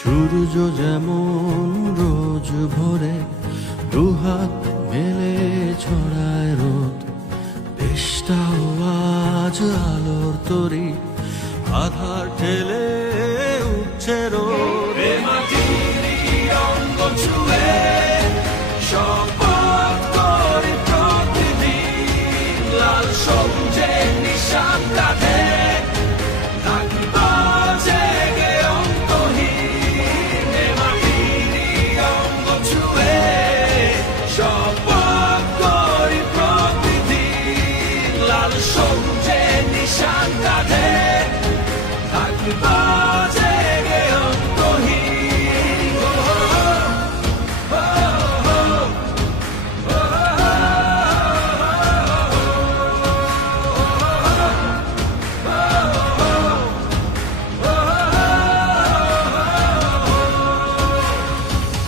সূর্য যেমন রোজ ভরে, দুহাত মেলে ছড়ায় রোদ। দেশটাও আজ আলোর তরি, আধার ঠেলে উঠছে রোদ। ছুঁয়ে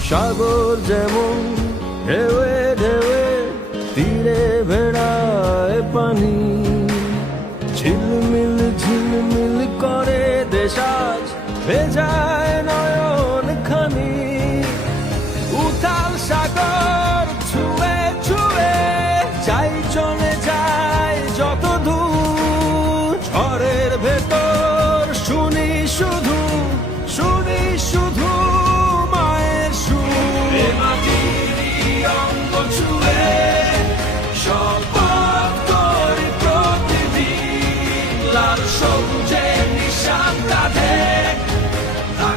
সাগর যেমন ঢেউয়ে ভেজায় নয়ন খানি। উথাল সাগর ছুঁয়ে ছুঁয়ে চাই চলে যায় যত দূর। ঝড়ের ভেতর শুনি শুধু শুনি শুধু মায়ের সুর। ছুঁয়ে প্রতিদিন। লাল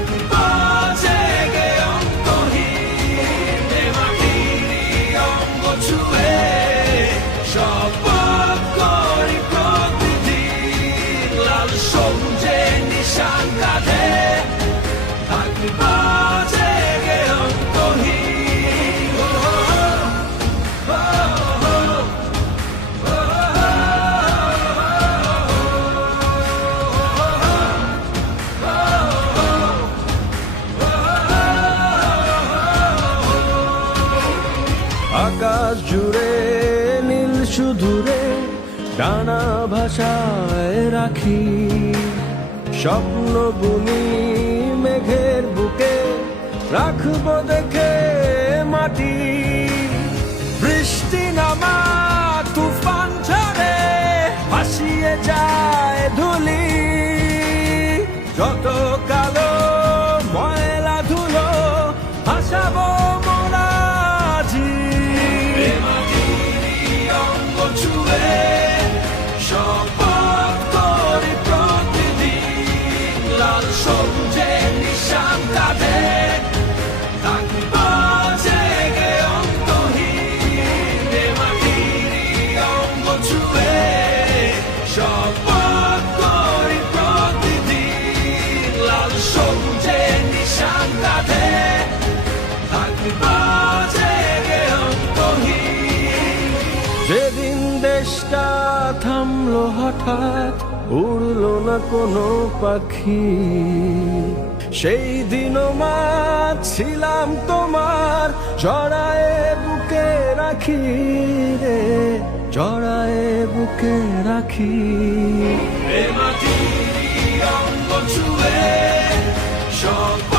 আকাশ জুড়ে, নীল শুধুরে ডানা ভাষায় রাখি। স্বপ্ন বুনি মেঘের বুকে রাখব দেখে মাটি। বৃষ্টি নামা তুফান ঝড়ে ভাসিয়ে যায় ধুলি। যত হঠাৎ উড়লো না কোনো পাখি। সেই দিনও মা ছিলাম তোমার জড়ায়ে বুকে রাখি রে জড়ায়ে বুকে রাখি। এ মাটিরই অঙ্গ ছুঁয়ে শপথ